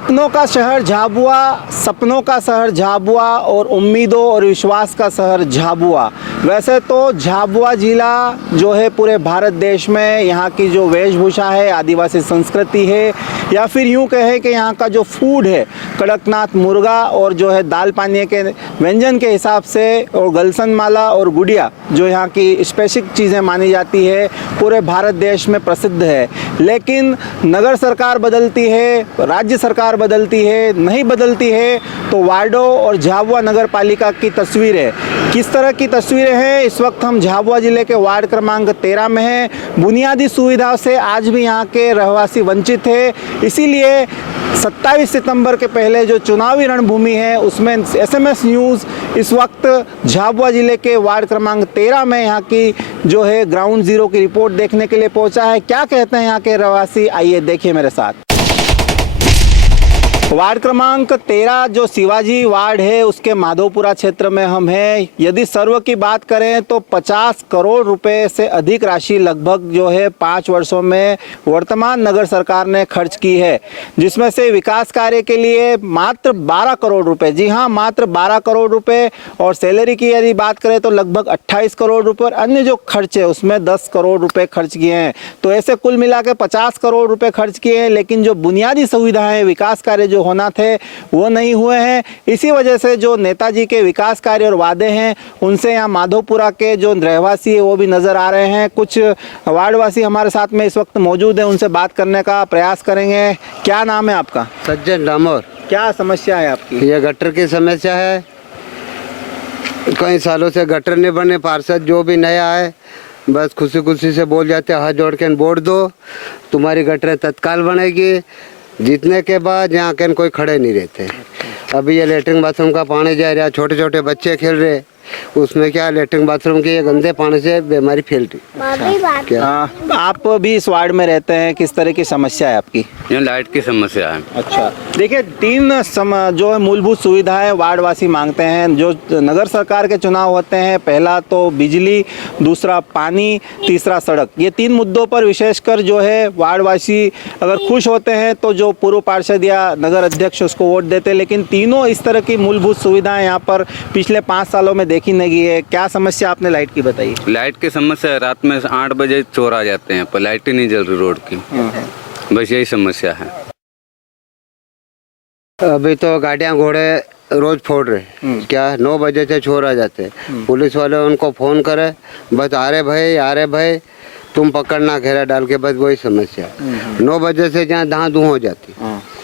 अपनों का शहर झाबुआ, सपनों का शहर झाबुआ और उम्मीदों और विश्वास का शहर झाबुआ। वैसे तो झाबुआ ज़िला जो है पूरे भारत देश में यहाँ की जो वेशभूषा है, आदिवासी संस्कृति है, या फिर यूँ कहें कि यहाँ का जो फूड है, कड़कनाथ मुर्गा और जो है दाल पानी के व्यंजन के हिसाब से, और गलसन माला और गुड़िया जो यहाँ की स्पेसिफिक चीज़ें मानी जाती है, पूरे भारत देश में प्रसिद्ध है। लेकिन नगर सरकार बदलती है, राज्य सरकार बदलती है, नहीं बदलती है तो वार्डों और झाबुआ नगर पालिका की तस्वीरें किस तरह की तस्वीरें हैं। इस वक्त हम झाबुआ ज़िले के वार्ड क्रमांक 13 में हैं। बुनियादी सुविधाओं से आज भी यहाँ के रहवासी वंचित है, इसीलिए 27 सितंबर के पहले जो चुनावी रणभूमि है उसमें SMS न्यूज़ इस वक्त झाबुआ ज़िले के वार्ड क्रमांक 13 में यहाँ की जो है ग्राउंड जीरो की रिपोर्ट देखने के लिए पहुँचा है। क्या कहते हैं यहाँ के रहवासी, आइए देखिए मेरे साथ। वार्ड क्रमांक 13 जो शिवाजी वार्ड है उसके माधोपुरा क्षेत्र में हम हैं। यदि सर्व की बात करें तो 50 करोड़ रुपए से अधिक राशि लगभग जो है 5 वर्षों में वर्तमान नगर सरकार ने खर्च की है, जिसमें से विकास कार्य के लिए मात्र 12 करोड़ रुपए, जी हाँ मात्र 12 करोड़ रुपए, और सैलरी की यदि बात करें तो लगभग 28 करोड़ रुपए, और अन्य जो खर्च है उसमें 10 करोड़ रुपए खर्च किए हैं। तो ऐसे कुल मिला के 50 करोड़ रुपए खर्च किए हैं, लेकिन जो बुनियादी सुविधाएं, विकास कार्य जो होना थे वो नहीं हुए हैं। इसी वजह से जो नेताजी के विकास कार्य और वादे हैं उनसे यहाँ माधोपुरा के जो रहवासी है वो भी नजर आ रहे हैं। कुछ वार्डवासी हमारे साथ में इस वक्त मौजूद हैं, उनसे बात करने का प्रयास करेंगे। क्या नाम है आपका? सज्जन डामोर। क्या समस्या है आपकी? ये गटर की समस्या है, कई सालों से गटर नहीं बने। पार्षद जो भी नया है बस खुशी खुशी से बोल जाते हैं हाथ जोड़ के वोट दो, तुम्हारी गटरें तत्काल बनेगी। जीतने के बाद यहाँ के कोई खड़े नहीं रहते। अभी ये लेटरिन बाथरूम का पानी जा रहा है, छोटे छोटे बच्चे खेल रहे, उसमें क्या लेटरिन बाथरूम के ये गंदे पानी से बीमारी फैल रही। क्या आप भी इस वार्ड में रहते हैं, किस तरह की समस्या है आपकी? यहाँ लाइट की समस्या है। अच्छा, देखिए जो है मूलभूत सुविधाएं वार्डवासी मांगते हैं। जो नगर सरकार के चुनाव होते हैं, पहला तो बिजली, दूसरा पानी, तीसरा सड़क, ये 3 मुद्दों पर विशेषकर जो है वार्डवासी अगर खुश होते हैं तो जो पूर्व पार्षद या नगर अध्यक्ष उसको वोट देते हैं। लेकिन तीनों इस तरह की मूलभूत सुविधाएं यहाँ पर पिछले 5 सालों में देखी नहीं गई है। क्या समस्या आपने लाइट की बताई? लाइट की समस्या है, रात में 8 बजे चोर आ जाते हैं पर लाइट ही नहीं जल रही रोड की, बस यही समस्या है। अभी तो गाड़ियाँ घोड़े रोज फोड़ रहे, क्या 9 बजे से चोर आ जाते हैं। पुलिस वाले उनको फोन करे, बस आ रहे भाई तुम पकड़ना, घेरा डाल के, बस वही समस्या। 9 बजे से जहाँ धाँ धूँ हो जाती।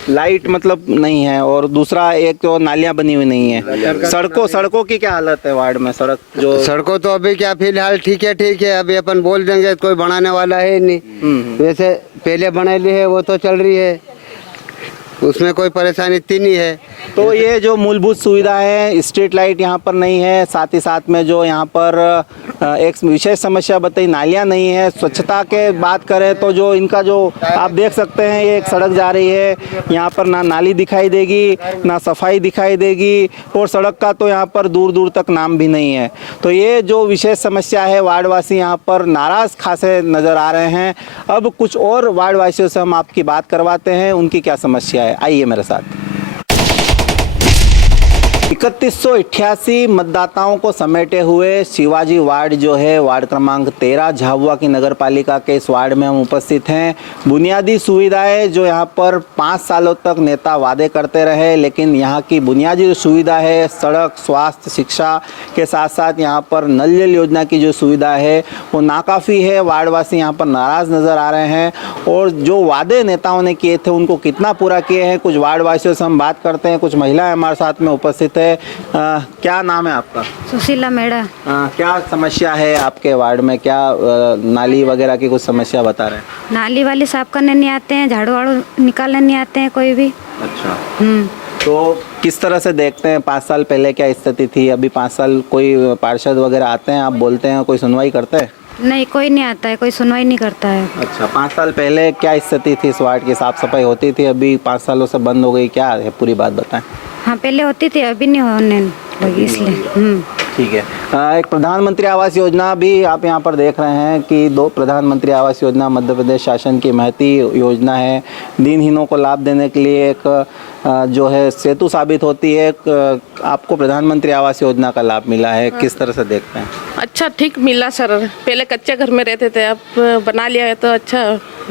लाइट मतलब नहीं है, और दूसरा एक तो नालियाँ बनी हुई नहीं है। सड़कों की क्या हालत है वार्ड में? सड़कों तो अभी क्या फिलहाल ठीक है। अभी अपन बोल देंगे कोई बनाने वाला है नहीं। वैसे पहले बना ली है वो तो चल रही है, उसमें कोई परेशानी इतनी नहीं है। तो ये जो मूलभूत सुविधा है, स्ट्रीट लाइट यहाँ पर नहीं है, साथ ही साथ में जो यहाँ पर एक विशेष समस्या बताई, नालियाँ नहीं है। स्वच्छता के बात करें तो जो इनका जो आप देख सकते हैं, ये एक सड़क जा रही है, यहाँ पर ना नाली दिखाई देगी ना सफाई दिखाई देगी, और सड़क का तो यहाँ पर दूर दूर तक नाम भी नहीं है। तो ये जो विशेष समस्या है, वार्डवासी यहाँ पर नाराज़ खासे नज़र आ रहे हैं। अब कुछ और वार्डवासियों से हम आपकी बात करवाते हैं, उनकी क्या समस्या है, आइए मेरे साथ। 3188 मतदाताओं को समेटे हुए शिवाजी वार्ड जो है वार्ड क्रमांक 13 झाबुआ की नगर पालिका के इस वार्ड में हम उपस्थित हैं। बुनियादी सुविधाएं जो यहाँ पर 5 सालों तक नेता वादे करते रहे, लेकिन यहाँ की बुनियादी सुविधा है सड़क, स्वास्थ्य, शिक्षा के साथ साथ यहाँ पर नल जल योजना की जो सुविधा है वो नाकाफ़ी है। वार्डवासी यहाँ पर नाराज़ नज़र आ रहे हैं, और जो वादे नेताओं ने किए थे उनको कितना पूरा किए हैं, कुछ वार्डवासियों से हम बात करते हैं। कुछ महिलाएं हमारे साथ में उपस्थित है। क्या नाम है आपका? सुशीला मेड़ा। क्या समस्या है आपके वार्ड में? क्या नाली वगैरह की कुछ समस्या बता रहे हैं? नाली वाली साफ करने नहीं आते हैं, झाड़ू वाड़ू निकालने नहीं आते हैं कोई भी। अच्छा। तो किस तरह से देखते हैं 5 साल पहले क्या स्थिति थी, अभी 5 साल कोई पार्षद वगैरह आते हैं, आप बोलते हैं, कोई सुनवाई करते हैं? नहीं, कोई नहीं आता है, कोई सुनवाई नहीं करता है। अच्छा, 5 साल पहले क्या स्थिति थी इस वार्ड की? साफ सफाई होती थी, अभी 5 सालों से बंद हो गई, क्या है पूरी बात बताएं। हाँ, पहले होती थी, अभी नहीं होने लगी इसलिए। ठीक है। एक प्रधानमंत्री आवास योजना भी आप यहाँ पर देख रहे हैं कि 2 प्रधानमंत्री आवास योजना मध्य प्रदेश शासन की महती योजना है। दिनहीनों को लाभ देने के लिए एक जो है सेतु साबित होती है। आपको प्रधानमंत्री आवास योजना का लाभ मिला है, किस तरह से देखते हैं? अच्छा ठीक मिला सर। पहले कच्चे घर में रहते थे, अब बना लिया है तो अच्छा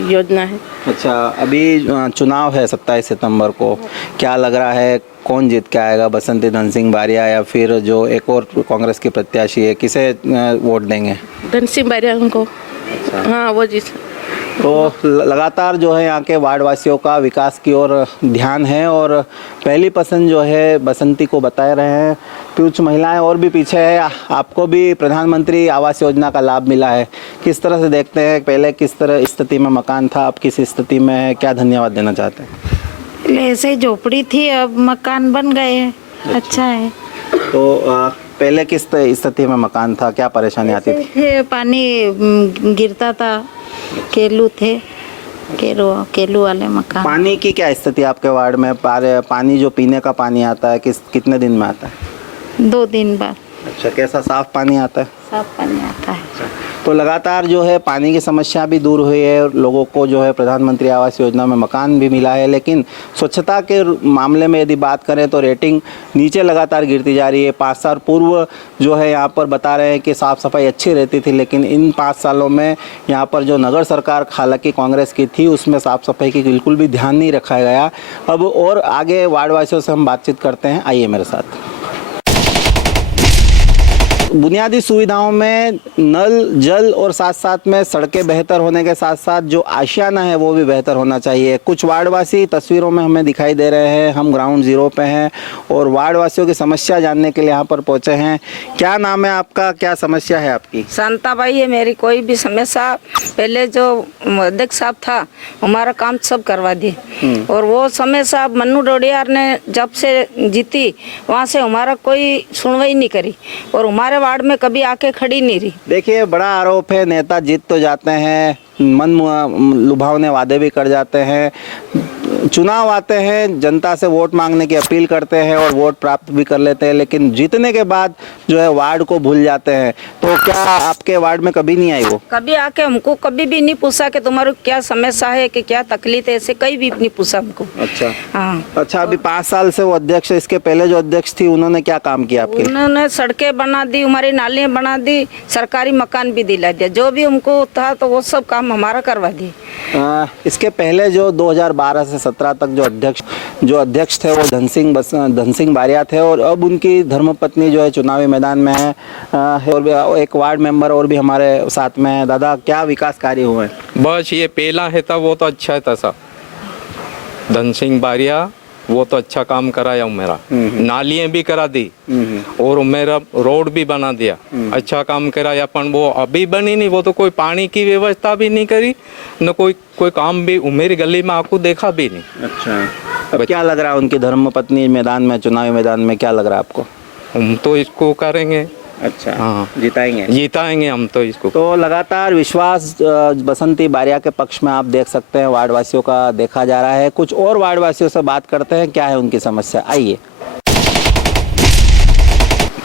योजना है। अच्छा, अभी चुनाव है 27 सितंबर को, क्या लग रहा है कौन जीत के आएगा? बसंती धन सिंह बारिया या फिर जो एक और कांग्रेस की प्रत्याशी है, किसे वोट देंगे? धन सिंह बारिया उनको। हाँ वो जी। तो लगातार जो है यहाँ के वार्ड वासियों का विकास की ओर ध्यान है और पहली पसंद जो है बसंती को बता रहे हैं। कुछ महिलाएं और भी पीछे है। आपको भी प्रधानमंत्री आवास योजना का लाभ मिला है, किस तरह से देखते हैं? पहले किस तरह स्थिति में मकान था, अब किस स्थिति में है, क्या धन्यवाद देना चाहते हैं? पहले ऐसे ही झोपड़ी थी, अब मकान बन गए हैं। अच्छा है। तो पहले किस स्थिति में मकान था, क्या परेशानी आती थी? थे पानी गिरता था, केलू थे, केलू वाले मकान। पानी की क्या स्थिति आपके वार्ड में? पानी जो पीने का पानी आता है कितने दिन में आता है? 2 दिन बाद। अच्छा, कैसा साफ पानी आता है? साफ पानी आता है। तो लगातार जो है पानी की समस्या भी दूर हुई है, लोगों को जो है प्रधानमंत्री आवास योजना में मकान भी मिला है। लेकिन स्वच्छता के मामले में यदि बात करें तो रेटिंग नीचे लगातार गिरती जा रही है। 5 साल पूर्व जो है यहाँ पर बता रहे हैं कि साफ़ सफाई अच्छी रहती थी, लेकिन इन 5 सालों में यहाँ पर जो नगर सरकार हालांकि कांग्रेस की थी उसमें साफ़ सफाई की बिल्कुल भी ध्यान नहीं रखा गया। अब और आगे वार्ड वासियों से हम बातचीत करते हैं, आइए मेरे साथ। बुनियादी सुविधाओं में नल जल और साथ साथ में सड़कें बेहतर होने के साथ साथ जो आशियाना है वो भी बेहतर होना चाहिए। कुछ वार्डवासी तस्वीरों में हमें दिखाई दे रहे हैं। हम ग्राउंड जीरो पे हैं और वार्डवासियों की समस्या जानने के लिए यहाँ पर पहुँचे हैं। क्या नाम है आपका, क्या समस्या है आपकी? शांताबाई है मेरी। कोई भी समस्या, पहले जो अध्यक्ष साहब था हमारा काम सब करवा दिए और वो समस्या मन्नू डोडियार ने जब से जीती वहाँ से हमारा कोई सुनवाई नहीं करी और हमारे वार्ड में कभी आके खड़ी नहीं रही। देखिए, बड़ा आरोप है, नेता जीत तो जाते हैं, मन लुभावने वादे भी कर जाते हैं, चुनाव आते हैं, जनता से वोट मांगने की अपील करते हैं और वोट प्राप्त भी कर लेते हैं, लेकिन जीतने के बाद जो है वार्ड को भूल जाते हैं। तो क्या आपके वार्ड में कभी नहीं आई वो? कभी आके हमको कभी भी नहीं पूछा कि तुम्हारी क्या समस्या है, कि क्या तकलीफ है, ऐसे कहीं भी नहीं पूछा हमको। अच्छा। हाँ। अच्छा, अभी 5 साल से वो अध्यक्ष, इसके पहले जो अध्यक्ष थी उन्होंने क्या काम किया आपके लिए? उन्होंने सड़कें बना दी, हमारी नालियाँ बना दी, सरकारी मकान भी दिला दिया, जो भी हमको था तो वो सब काम हमारा करवा दिए। इसके पहले जो 2012 से 17 तक जो अध्यक्ष थे वो धन सिंह बारिया थे और अब उनकी धर्मपत्नी जो है चुनावी मैदान में है। और भी एक वार्ड मेंबर और भी हमारे साथ में है। दादा, क्या विकास कार्य हुए? बस ये पहला है था वो तो अच्छा था सब। धन सिंह बारिया वो तो अच्छा काम कराया मेरा, नालियाँ भी करा दी और मेरा रोड भी बना दिया, अच्छा काम कराया। पर वो अभी बनी नहीं, वो तो कोई पानी की व्यवस्था भी नहीं करी, न कोई काम भी मेरी गली में आपको देखा भी नहीं। अच्छा, अब क्या लग रहा है उनकी धर्मपत्नी मैदान में, चुनावी मैदान में क्या लग रहा है आपको? हम तो इसको करेंगे। अच्छा, हाँ, जिताएंगे हम तो इसको। तो लगातार विश्वास बसंती बारिया के पक्ष में आप देख सकते हैं, वार्डवासियों का देखा जा रहा है। कुछ और वार्डवासियों से बात करते हैं, क्या है उनकी समस्या, आइए।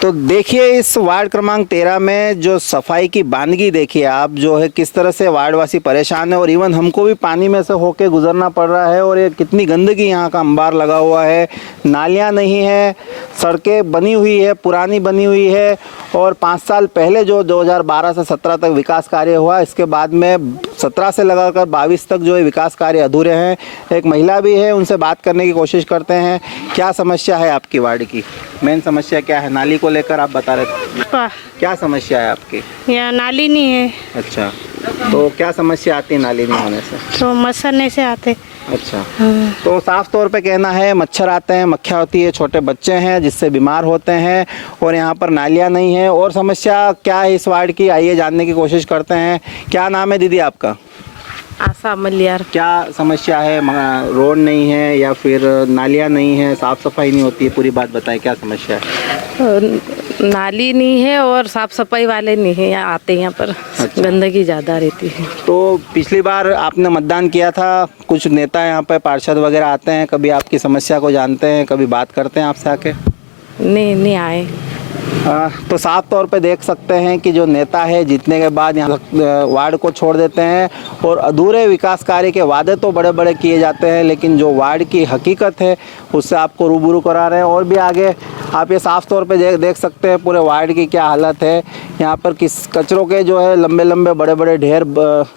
तो देखिए, इस वार्ड क्रमांक 13 में जो सफाई की बानगी देखिए आप, जो है किस तरह से वार्डवासी परेशान है और इवन हमको भी पानी में से होके गुजरना पड़ रहा है। और ये कितनी गंदगी यहाँ का अंबार लगा हुआ है, नालियाँ नहीं है, सड़कें बनी हुई है, पुरानी बनी हुई है। और 5 साल पहले जो 2012 से 17 तक विकास कार्य हुआ, इसके बाद में 17 से लगाकर 22 तक जो है विकास कार्य अधूरे हैं। एक महिला भी है, उनसे बात करने की कोशिश करते हैं। क्या समस्या है आपकी वार्ड की? मेन समस्या क्या है? नाली को लेकर आप बता रहे थे, क्या समस्या है आपकी? यहाँ नाली नहीं है। अच्छा, तो क्या समस्या आती है नाली नहीं होने से? तो मच्छर से आते। अच्छा, तो साफ तौर पे कहना है मच्छर आते हैं, मक्खियाँ होती है, छोटे बच्चे हैं जिससे बीमार होते हैं और यहाँ पर नालियाँ नहीं है। और समस्या क्या है इस वार्ड की, आइए जानने की कोशिश करते हैं। क्या नाम है दीदी आपका? आशा मलियार। क्या समस्या है? रोड नहीं है या फिर नालियाँ नहीं है, साफ सफाई नहीं होती है, पूरी बात बताएं, क्या समस्या है? नाली नहीं है और साफ सफाई वाले नहीं है यहाँ आते, यहाँ पर अच्छा। गंदगी ज़्यादा रहती है। तो पिछली बार आपने मतदान किया था, कुछ नेता यहाँ पे पार्षद वगैरह आते हैं, कभी आपकी समस्या को जानते हैं, कभी बात करते हैं आपसे आके? नहीं आए। तो साफ तौर पे देख सकते हैं कि जो नेता है जीतने के बाद यहाँ वार्ड को छोड़ देते हैं और अधूरे विकास कार्य के वादे तो बड़े बड़े किए जाते हैं, लेकिन जो वार्ड की हकीकत है उससे आपको रूबरू करा रहे हैं। और भी आगे आप ये साफ तौर पे देख सकते हैं पूरे वार्ड की क्या हालत है। यहाँ पर किस कचरों के जो है लंबे लंबे बड़े बड़े ढेर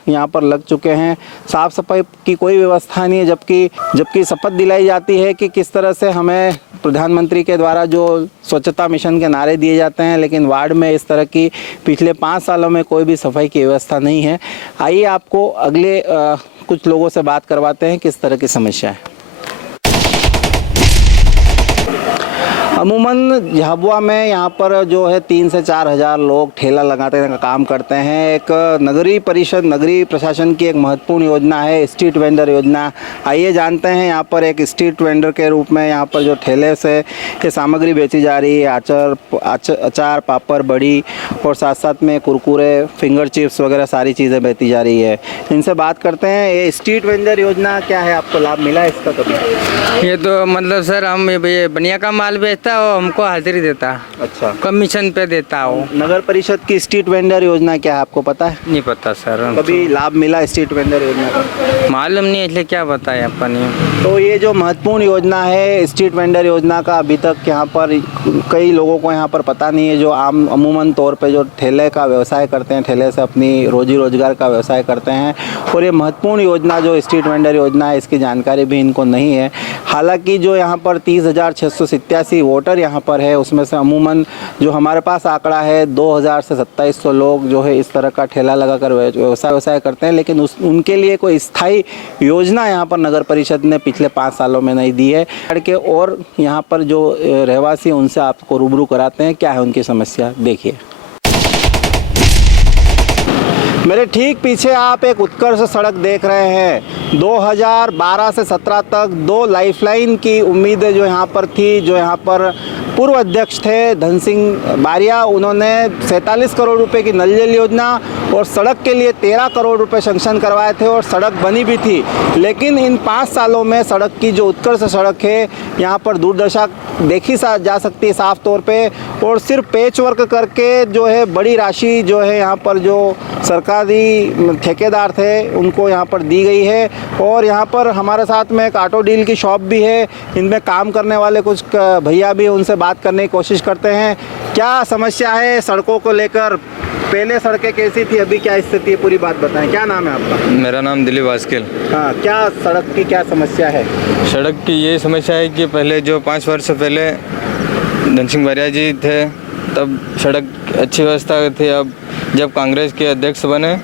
यहाँ पर लग चुके हैं। साफ सफाई की कोई व्यवस्था नहीं है, जबकि शपथ दिलाई जाती है कि किस तरह से हमें प्रधानमंत्री के द्वारा जो स्वच्छता मिशन के नारे दिए जाते हैं, लेकिन वार्ड में इस तरह की पिछले 5 सालों में कोई भी सफाई की व्यवस्था नहीं है। आइए आपको अगले कुछ लोगों से बात करवाते हैं किस तरह की समस्या है। अमूमन झाबुआ में यहाँ पर जो है 3 से 4 हज़ार लोग ठेला लगाते का काम करते हैं। एक नगरीय प्रशासन की एक महत्वपूर्ण योजना है स्ट्रीट वेंडर योजना। आइए जानते हैं यहाँ पर एक स्ट्रीट वेंडर के रूप में यहाँ पर जो ठेले से ये सामग्री बेची जा रही है, अचार पापड़ बड़ी और साथ साथ में कुरकुरे फिंगर चिप्स वगैरह सारी चीज़ें बेची जा रही है। इनसे बात करते हैं, ये स्ट्रीट वेंडर योजना क्या है, आपको लाभ मिला है इसका कभी? ये तो मतलब सर हम ये बनिया का माल बेचता है और हमको हाजिरी देता है, अच्छा, कमीशन पे देता हो। नगर परिषद की स्ट्रीट वेंडर योजना क्या है आपको पता है? नहीं पता सर, कभी लाभ मिला स्ट्रीट वेंडर योजना का? मालूम नहीं, इसलिए क्या बताए अपन ये। तो ये जो महत्वपूर्ण योजना है स्ट्रीट वेंडर योजना का, अभी तक यहाँ पर कई लोगों को यहाँ पर पता नहीं है, जो अमूमन तौर पे जो ठेले का व्यवसाय करते हैं, ठेले से अपनी रोजी रोजगार का व्यवसाय करते हैं। और ये महत्वपूर्ण योजना जो स्ट्रीट वेंडर योजना है इसकी जानकारी भी इनको नहीं है। हालांकि जो यहाँ पर 30,687 वोटर यहाँ पर है, उसमें से अमूमन जो हमारे पास आंकड़ा है 2,000 से 2,700 लोग जो है इस तरह का ठेला लगाकर व्यवसाय करते हैं, लेकिन उनके लिए कोई स्थायी योजना यहाँ पर नगर परिषद ने पिछले 5 सालों में नहीं दी है। के और यहाँ पर जो रहवासी हैं उनसे आपको रूबरू कराते हैं क्या है उनकी समस्या, देखिए। मेरे ठीक पीछे आप एक उत्कर्ष सड़क देख रहे हैं। 2012 से 17 तक 2 लाइफलाइन की उम्मीदें जो यहाँ पर थी, जो यहाँ पर पूर्व अध्यक्ष थे धन सिंह बारिया, उन्होंने 47 करोड़ रुपए की नल जल योजना और सड़क के लिए 13 करोड़ रुपए सैंक्शन करवाए थे और सड़क बनी भी थी। लेकिन इन 5 सालों में सड़क की जो उत्कर्ष सड़क है यहाँ पर दुर्दशा देखी जा सकती है साफ तौर पे, और सिर्फ पैच वर्क करके जो है बड़ी राशि जो है यहाँ पर जो सरकारी ठेकेदार थे उनको यहाँ पर दी गई है। और यहाँ पर हमारे साथ में एक ऑटो डील की शॉप भी है, इनमें काम करने वाले कुछ भैया भी, उनसे बात करने की कोशिश करते हैं। क्या समस्या है सड़कों को लेकर? पहले सड़कें कैसी थी, अभी क्या स्थिति है, पूरी बात बताएं। क्या नाम है आपका? मेरा नाम दिलीप वास्किल। हाँ, क्या सड़क की क्या समस्या है? सड़क की ये समस्या है कि पहले जो 5 वर्ष पहले धन सिंह बारिया जी थे तब सड़क अच्छी व्यवस्था थी। अब जब कांग्रेस के अध्यक्ष बने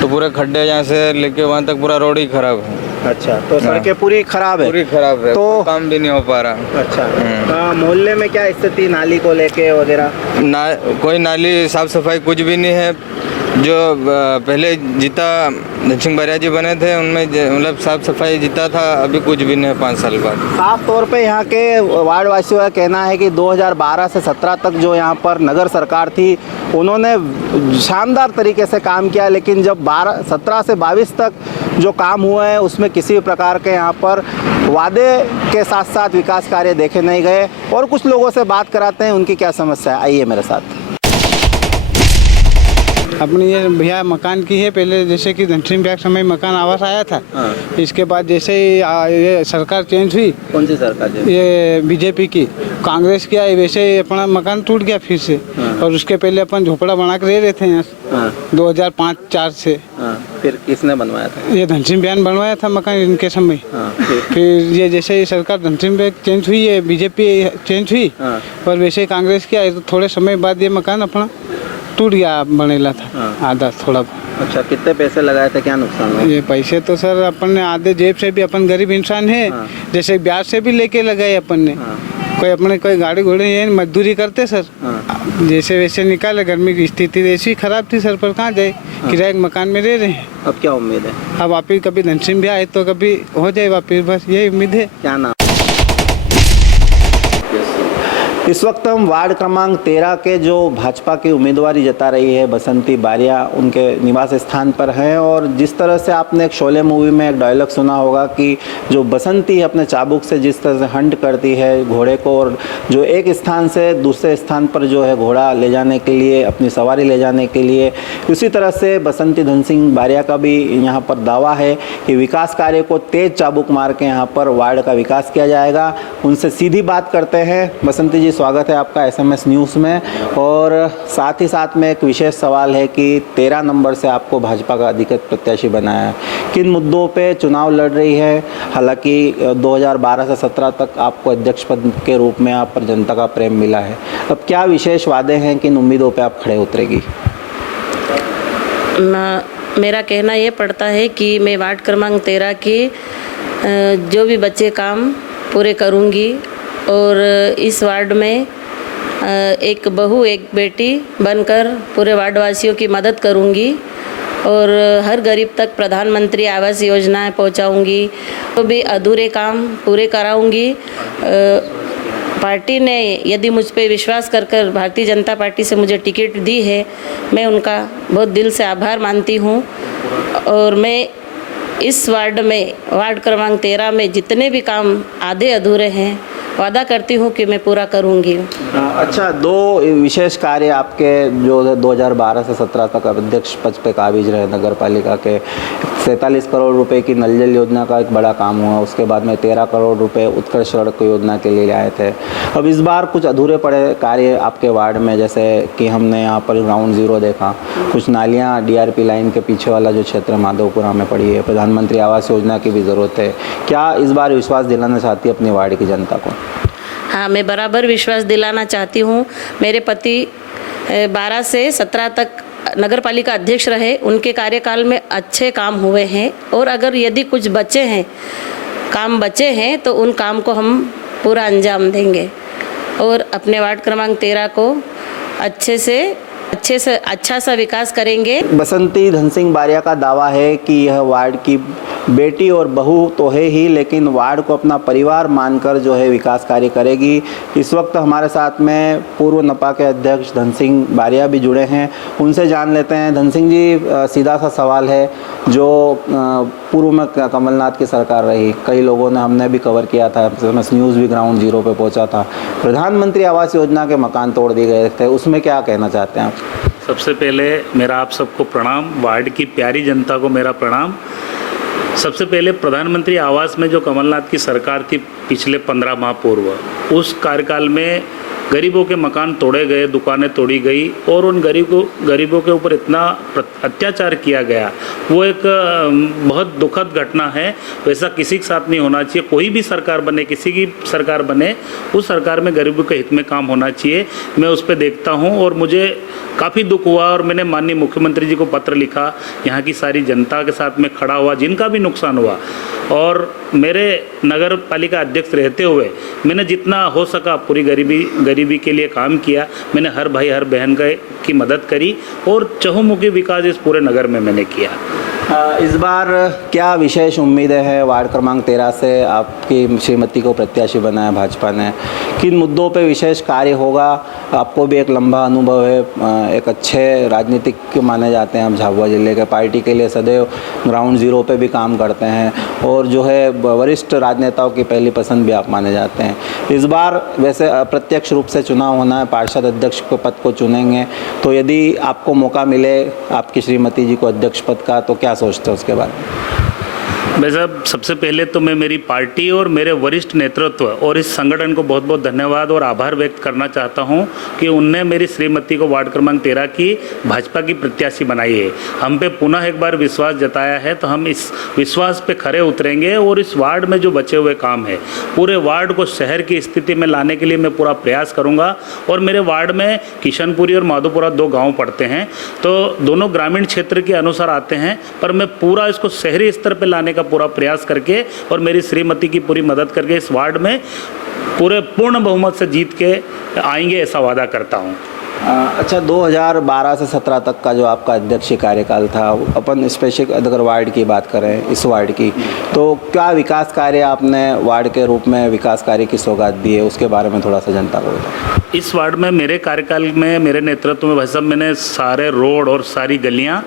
तो पूरे खड्डे यहाँ से लेके वहाँ तक पूरा रोड ही खराब है। अच्छा, तो सड़कें पूरी खराब है? पूरी खराब है, तो काम भी नहीं हो पा रहा। अच्छा, मोहल्ले में क्या स्थिति नाली को लेके वगैरह? कोई नाली साफ सफाई कुछ भी नहीं है। जो पहले जीता धन सिंह बारिया जी बने थे उनमें मतलब साफ सफाई जीता था, अभी कुछ भी नहीं है 5 साल बाद। साफ तौर पे यहाँ के वार्ड वासियों का कहना है कि 2012 से 17 तक जो यहाँ पर नगर सरकार थी उन्होंने शानदार तरीके से काम किया, लेकिन जब 17 से 22 तक जो काम हुए हैं उसमें किसी भी प्रकार के यहाँ पर वादे के साथ साथ विकास कार्य देखे नहीं गए। और कुछ लोगों से बात कराते हैं उनकी क्या समस्या है, आइए मेरे साथ। अपनी ये भैया मकान की है, पहले जैसे कि धन सिंह के समय मकान आवास आया था। हाँ। इसके बाद जैसे ही ये सरकार चेंज हुई, कौन सी सरकार? ये बीजेपी की, कांग्रेस की आई, वैसे ही अपना मकान टूट गया फिर से। हाँ। और उसके पहले अपन झोपड़ा बना के रह रहे थे यहाँ। हाँ। 2005-4 से। हाँ। फिर किसने बनवाया था? ये धन सिंह बयान बनवाया था मकान इनके समय। हाँ। फिर ये जैसे ही सरकार धन सिंह चेंज हुई है, बीजेपी चेंज हुई। हाँ। और वैसे ही कांग्रेस की आई तो थोड़े समय बाद ये मकान अपना टूट गया, बनेला था। हाँ। आधा थोड़ा। अच्छा, कितने पैसे लगाए थे, क्या नुकसान हुआ? ये पैसे तो सर अपन ने आधे जेब से भी, अपन गरीब इंसान है। हाँ। जैसे ब्याज से भी लेके लगाए अपन ने। हाँ। कोई गाड़ी घोड़े ये मजदूरी करते सर। हाँ। जैसे वैसे निकाले, गर्मी की स्थिति ऐसी खराब थी सर, पर कहाँ जाए। किराए के मकान में रह रहे हैं। अब क्या उम्मीद है? अब वापिस कभी धन सिंह भी आए तो कभी हो जाए वापिस, बस यही उम्मीद है। क्या नाम? इस वक्त हम वार्ड क्रमांक 13 के जो भाजपा की उम्मीदवारी जता रही है बसंती बारिया, उनके निवास स्थान पर हैं। और जिस तरह से आपने एक शोले मूवी में एक डायलॉग सुना होगा कि जो बसंती अपने चाबुक से जिस तरह से हंट करती है घोड़े को, और जो एक स्थान से दूसरे स्थान पर जो है घोड़ा ले जाने के लिए, अपनी सवारी ले जाने के लिए, उसी तरह से बसंती धन सिंह बारिया का भी यहाँ पर दावा है कि विकास कार्य को तेज चाबुक मार के यहाँ पर वार्ड का विकास किया जाएगा। उनसे सीधी बात करते हैं। बसंती जी, स्वागत है आपका SMS न्यूज़ में। और साथ ही साथ में एक विशेष सवाल है कि 13 नंबर से आपको भाजपा का अधिकृत प्रत्याशी बनाया है, किन मुद्दों पे चुनाव लड़ रही है? हालांकि 2012 से 17 तक आपको अध्यक्ष पद के रूप में आप पर जनता का प्रेम मिला है, अब क्या विशेष वादे हैं, किन उम्मीदों पे आप खड़े उतरेगी? मेरा कहना ये पड़ता है कि मैं वार्ड क्रमांक 13 के जो भी बच्चे काम पूरे करूंगी और इस वार्ड में एक बहू एक बेटी बनकर पूरे वार्डवासियों की मदद करूंगी और हर गरीब तक प्रधानमंत्री आवास योजनाएं पहुंचाऊंगी, तो भी अधूरे काम पूरे कराऊंगी। पार्टी ने यदि मुझ पे विश्वास कर भारतीय जनता पार्टी से मुझे टिकट दी है, मैं उनका बहुत दिल से आभार मानती हूँ। और मैं इस वार्ड में, वार्ड क्रमांक 13 में जितने भी काम आधे अधूरे हैं, वादा करती हूँ कि मैं पूरा करूँगी। अच्छा, दो विशेष कार्य आपके जो 2012 से 17 तक अध्यक्ष पद पे काबिज रहे नगर पालिका के, 47 करोड़ रुपए की नल जल योजना का एक बड़ा काम हुआ, उसके बाद में 13 करोड़ रुपए उत्कर्ष सड़क योजना के लिए आए थे। अब इस बार कुछ अधूरे पड़े कार्य आपके वार्ड में, जैसे कि हमने यहाँ पर ग्राउंड जीरो देखा, कुछ नालियाँ DRP लाइन के पीछे वाला जो क्षेत्र माधोपुरा में पड़ी है, प्रधानमंत्री आवास योजना की भी ज़रूरत है। क्या इस बार विश्वास दिलाना चाहती है अपने वार्ड की जनता को? हाँ, मैं बराबर विश्वास दिलाना चाहती हूँ। मेरे पति 12 से 17 तक नगर पालिका अध्यक्ष रहे, उनके कार्यकाल में अच्छे काम हुए हैं और अगर यदि कुछ बचे हैं, काम बचे हैं, तो उन काम को हम पूरा अंजाम देंगे और अपने वार्ड क्रमांक 13 को अच्छे से अच्छा सा विकास करेंगे। बसंती धन सिंह बारिया का दावा है कि यह वार्ड की बेटी और बहू तो है ही, लेकिन वार्ड को अपना परिवार मानकर जो है विकास कार्य करेगी। इस वक्त हमारे साथ में पूर्व नपा के अध्यक्ष धन सिंह बारिया भी जुड़े हैं, उनसे जान लेते हैं। धन सिंह जी, सीधा सा सवाल है, जो पूर्व में कमलनाथ की सरकार रही, कई लोगों ने, हमने भी कवर किया था, SMS न्यूज़ भी ग्राउंड जीरो पे पहुंचा था, प्रधानमंत्री आवास योजना के मकान तोड़ दिए गए थे, उसमें क्या कहना चाहते हैं आप? सबसे पहले मेरा आप सबको प्रणाम, वार्ड की प्यारी जनता को मेरा प्रणाम। सबसे पहले प्रधानमंत्री आवास में जो कमलनाथ की सरकार थी पिछले 15 माह पूर्व, उस कार्यकाल में गरीबों के मकान तोड़े गए, दुकानें तोड़ी गई और उन गरीबों के ऊपर इतना अत्याचार किया गया, वो एक बहुत दुखद घटना है। वैसा किसी के साथ नहीं होना चाहिए। कोई भी सरकार बने, किसी की सरकार बने, उस सरकार में गरीबों के हित में काम होना चाहिए। मैं उस पर देखता हूँ और मुझे काफ़ी दुख हुआ और मैंने माननीय मुख्यमंत्री जी को पत्र लिखा, यहाँ की सारी जनता के साथ में खड़ा हुआ जिनका भी नुकसान हुआ। और मेरे नगर पालिका अध्यक्ष रहते हुए मैंने जितना हो सका पूरी गरीबी के लिए काम किया। मैंने हर भाई हर बहन की मदद करी और चहुमुखी विकास इस पूरे नगर में मैंने किया। इस बार क्या विशेष उम्मीदें हैं? वार्ड क्रमांक 13 से आपकी श्रीमती को प्रत्याशी बनाया भाजपा ने, किन मुद्दों पे विशेष कार्य होगा? आपको भी एक लंबा अनुभव है, एक अच्छे राजनीतिक माने जाते हैं आप झाबुआ जिले के, पार्टी के लिए सदैव ग्राउंड जीरो पे भी काम करते हैं और जो है वरिष्ठ राजनेताओं की पहली पसंद भी आप माने जाते हैं। इस बार वैसे अप्रत्यक्ष रूप से चुनाव होना है, पार्षद अध्यक्ष के पद को चुनेंगे, तो यदि आपको मौका मिले आपकी श्रीमती जी को अध्यक्ष पद का, तो क्या सोचते हो उसके बारे में? भाई साहब, सबसे पहले तो मैं मेरी पार्टी और मेरे वरिष्ठ नेतृत्व और इस संगठन को बहुत बहुत धन्यवाद और आभार व्यक्त करना चाहता हूं कि उनने मेरी श्रीमती को वार्ड क्रमांक 13 की भाजपा की प्रत्याशी बनाई है। हम पे पुनः एक बार विश्वास जताया है, तो हम इस विश्वास पे खरे उतरेंगे और इस वार्ड में जो बचे हुए काम है, पूरे वार्ड को शहर की स्थिति में लाने के लिए मैं पूरा प्रयास करूँगा। और मेरे वार्ड में किशनपुरी और माधोपुरा 2 गाँव पड़ते हैं, तो दोनों ग्रामीण क्षेत्र के अनुसार आते हैं, पर मैं पूरा इसको शहरी स्तर पर लाने का पूरा प्रयास करके और मेरी श्रीमती की पूरी मदद करके इस वार्ड में पूरे पूर्ण बहुमत से जीत के आएंगे, ऐसा वादा करता हूं। अच्छा, 2012 से 17 तक का जो आपका अध्यक्षीय कार्यकाल था, अपन स्पेशल अगर वार्ड की बात करें, इस वार्ड की, तो क्या विकास कार्य आपने वार्ड के रूप में विकास कार्य की सौगात दी है, उसके बारे में थोड़ा सा जनता को बताएं। इस वार्ड में मेरे कार्यकाल में, मेरे नेतृत्व में भाई साहब, मैंने सारे रोड और सारी गलियां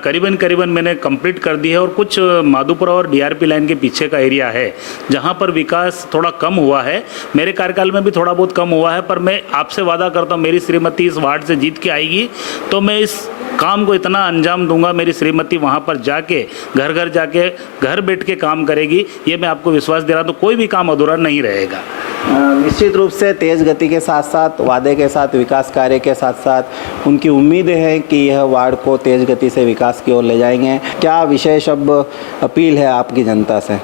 करीबन मैंने कंप्लीट कर दी है। और कुछ माधोपुरा और डीआरपी लाइन के पीछे का एरिया है जहां पर विकास थोड़ा कम हुआ है। मेरे कार्यकाल में भी थोड़ा बहुत कम हुआ है, पर मैं आपसे वादा करता हूं, मेरी श्रीमती इस वार्ड से जीत के आएगी तो मैं इस काम को इतना अंजाम दूंगा, मेरी श्रीमती वहां पर जाके घर घर जाके घर बैठ के काम करेगी, ये मैं आपको विश्वास दे रहा हूं। तो कोई भी काम अधूरा नहीं रहेगा। निश्चित रूप से तेज़ गति के साथ साथ, वादे के साथ, विकास कार्य के साथ साथ उनकी उम्मीद है कि यह वार्ड को तेज़ गति से विकास की ओर ले जाएंगे। क्या विशेष अब अपील है आपकी जनता से?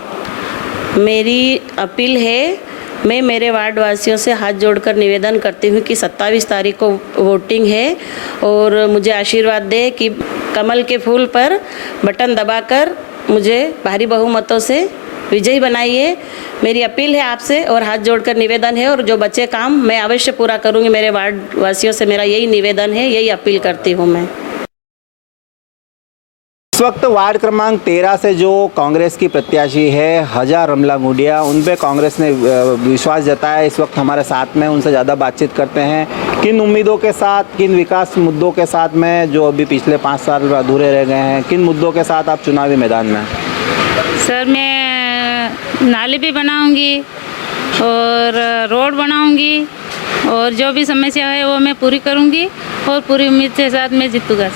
मेरी अपील है, मैं मेरे वार्ड वासियों से हाथ जोड़कर निवेदन करती हूँ कि 27 तारीख को वोटिंग है और मुझे आशीर्वाद दे कि कमल के फूल पर बटन दबाकर मुझे भारी बहुमतों से विजयी बनाइए। मेरी अपील है आपसे और हाथ जोड़कर निवेदन है, और जो बचे काम मैं अवश्य पूरा करूँगी। मेरे वार्ड वासियों से मेरा यही निवेदन है, यही अपील करती हूँ मैं। इस वक्त वार्ड क्रमांक 13 से जो कांग्रेस की प्रत्याशी है हजा रमला गुडिया, उन पे कांग्रेस ने विश्वास जताया। इस वक्त हमारे साथ में, उनसे ज़्यादा बातचीत करते हैं। किन उम्मीदों के साथ, किन विकास मुद्दों के साथ में जो अभी पिछले 5 साल अधूरे रह गए हैं, किन मुद्दों के साथ आप चुनावी मैदान में? सर, मैं नाली भी बनाऊंगी और रोड बनाऊंगी और जो भी समस्या है वो मैं पूरी करूंगी और पूरी उम्मीद के साथ मैं जीतूंगा।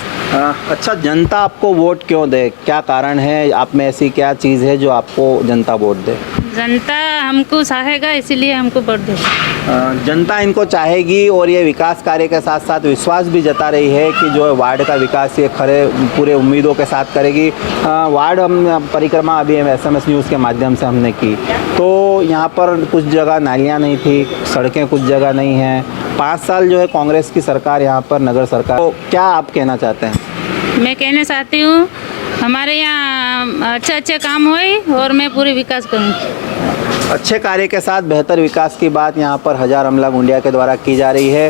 अच्छा, जनता आपको वोट क्यों दे? क्या कारण है? आप में ऐसी क्या चीज़ है जो आपको जनता वोट दे? जनता हमको चाहेगा, इसीलिए हमको वोट दे। जनता इनको चाहेगी और ये विकास कार्य के साथ साथ विश्वास भी जता रही है कि जो वार्ड का विकास ये खरे पूरे उम्मीदों के साथ करेगी। वार्ड हम परिक्रमा अभी SMS न्यूज़ के माध्यम से हमने की, तो यहाँ पर कुछ जगह नालियाँ नहीं थी, सड़कें कुछ जगह नहीं हैं। 5 साल जो है कांग्रेस की सरकार यहाँ पर, नगर सरकार, तो क्या आप कहना चाहते हैं? मैं कहना चाहती हूँ हमारे यहाँ अच्छे काम होए और मैं पूरी विकास करूँगी। अच्छे कार्य के साथ बेहतर विकास की बात यहाँ पर हजा रमला गुडिया के द्वारा की जा रही है।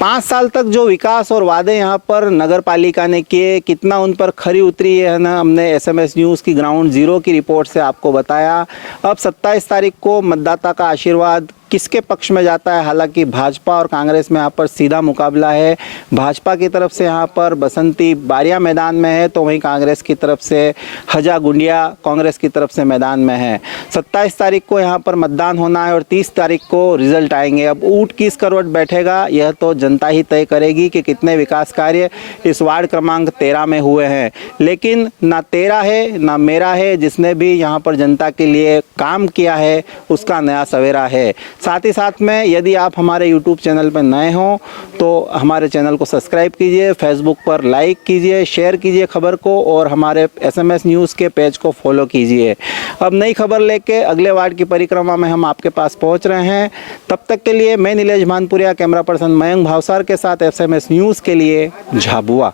5 साल तक जो विकास और वादे यहाँ पर नगर पालिका ने किए, कितना उन पर खरी उतरी है ना, हमने SMS न्यूज़ की ग्राउंड जीरो की रिपोर्ट से आपको बताया। अब 27 तारीख को मतदाता का आशीर्वाद किसके पक्ष में जाता है? हालांकि भाजपा और कांग्रेस में यहाँ पर सीधा मुकाबला है। भाजपा की तरफ से यहाँ पर बसंती बारिया मैदान में है, तो वहीं कांग्रेस की तरफ से हजा गुडिया कांग्रेस की तरफ से मैदान में है। 27 तारीख को यहाँ पर मतदान होना है और 30 तारीख को रिजल्ट आएंगे। अब ऊँट किस करवट बैठेगा, यह तो जनता ही तय करेगी कि कितने विकास कार्य इस वार्ड क्रमांक 13 में हुए हैं। लेकिन ना तेरा है ना मेरा है, जिसने भी यहाँ पर जनता के लिए काम किया है उसका नया सवेरा है। साथ ही साथ में यदि आप हमारे YouTube चैनल पर नए हों तो हमारे चैनल को सब्सक्राइब कीजिए, फेसबुक पर लाइक कीजिए, शेयर कीजिए खबर को और हमारे SMS न्यूज़ के पेज को फॉलो कीजिए। अब नई खबर लेके अगले वार्ड की परिक्रमा में हम आपके पास पहुंच रहे हैं। तब तक के लिए मैं नीलेश भानपुरिया, कैमरा पर्सन मयंक भावसार के साथ SMS न्यूज़ के लिए झाबुआ।